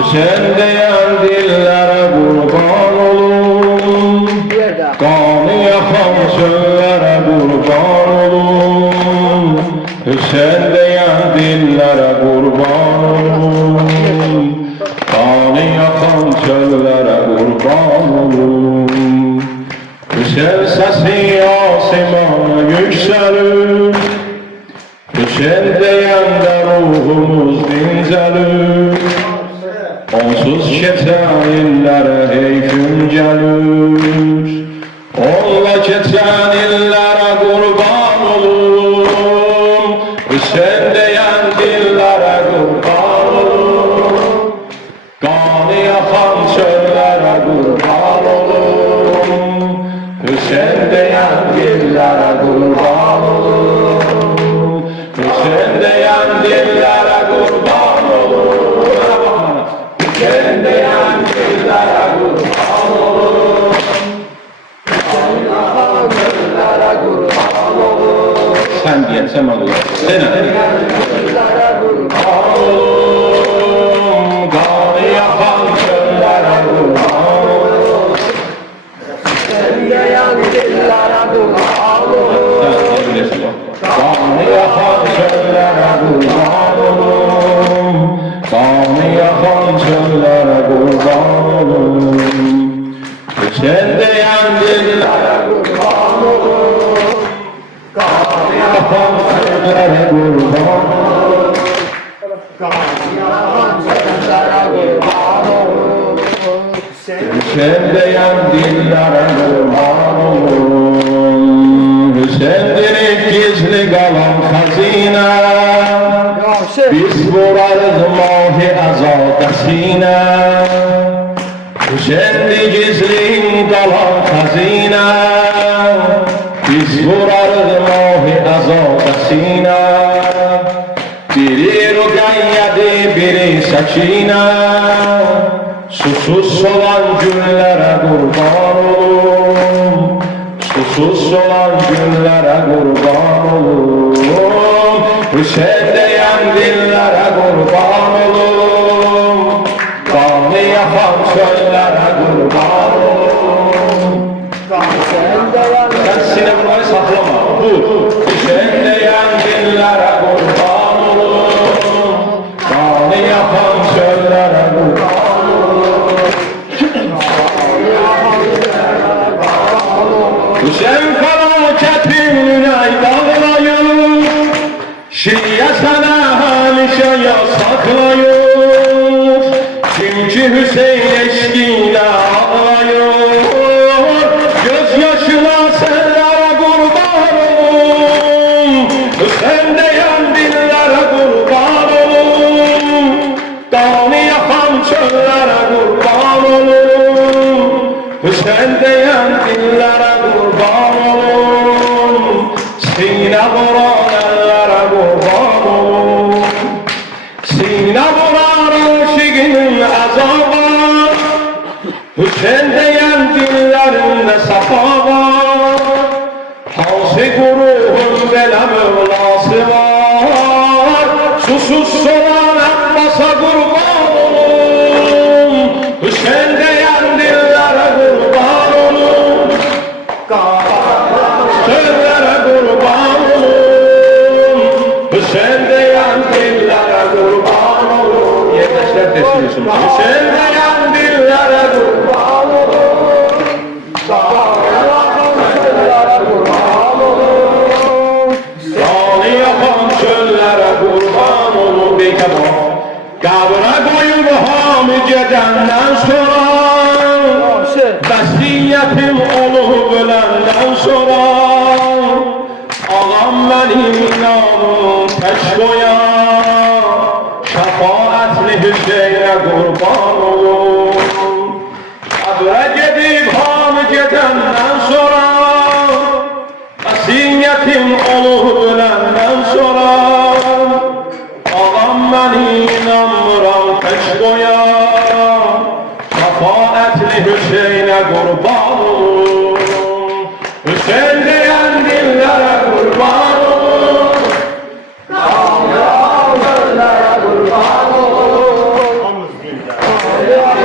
Sen diyen dillere kurban olun, kanı yakan söllere kurban olun. Sen diyen dillere kurban olun, kanı yakan söllere kurban olun. Sen sesi asimana yükselir, sen diyen de ruhumuz dincelir. Onsuz keçən illərə heyfim gəlir, onunla keçən illərə qurban olum. Sen deyən dillərə qurban olum, qanı yaxan çöllərə qurban olum. Sen deyən dillərə qurban olum, sen deyən dillərə qurban olum. Sen diyen dillere kurban olun, dillere kurban olun. Sen diyen, sen olur. Sen diyen dillere kurban olun, kanı yakan çöllere kurban olun. Sen diyen dillere kurban olun, kanı yakan çöllere kurban olun. Kanı yakan çöllere kurban olun. Sen diyen dillere kurban olun, kanı yakan çöllere kurban olun. Kanı yakan çöllere kurban olun. Sen diyen dillere kurban olun. Sendirip gizli kalan hazine, biz vurarız mahi azadesine. Sendi gizlin kalan hazine, biz vurarız mahi azadesine. Biri rüqayyədi, biri səkine, susuz olan günlere kurban olun. Susuz olan günlere kurban olun. Sen diyen dillere kurban olun, kanı yakan çöllere kurban olun. Sen sinirleri saklama. Bu. Sen diyen dillere kurban olun, kanı yakan çöllere kurban olun. Sen felaketin aydağlayın, Şiye sana hamişe yasaklayır. Çünkü Hüseyin eşkiyle ağlayır. Gözyaşına sellere kurban olun, sen diyen dillere kurban olun. Kanı yakan çöllere kurban olun, sen diyen dillere kurban olun. Sine vuran ellere kurban olun, sine vuran aşıkının azabı. Sen diyen dillerinde safa var, hansı grubun belə mövlası var. Susuz solan Abbas'a kurban olun, sen diyen dillere kurban olun. Söllere kurban olun, sen diyen dillere kurban olun. Yerleşler tesliyorsun. Sen diyen dillere kurban olun, söllere kurban olun. Kanı yakan çöllere kurban olun. Beyte bak, kabra koyup hamı gedenden sonra, vəsiyyətim olup ölenden sonra, ağam benim inanım tək koyan, şəfaətli Hüseyn'e kurban olun. Kabra gedib hamı gedenden sonra, vəsiyyətim olup ölenden sonra, ağam benim inanmıram tək koyan, şəfaətli Hüseyn'e kurban olun. Hüseyin diyen dillere kurban olun, kanı yakan çöllere kurban olun. Allah.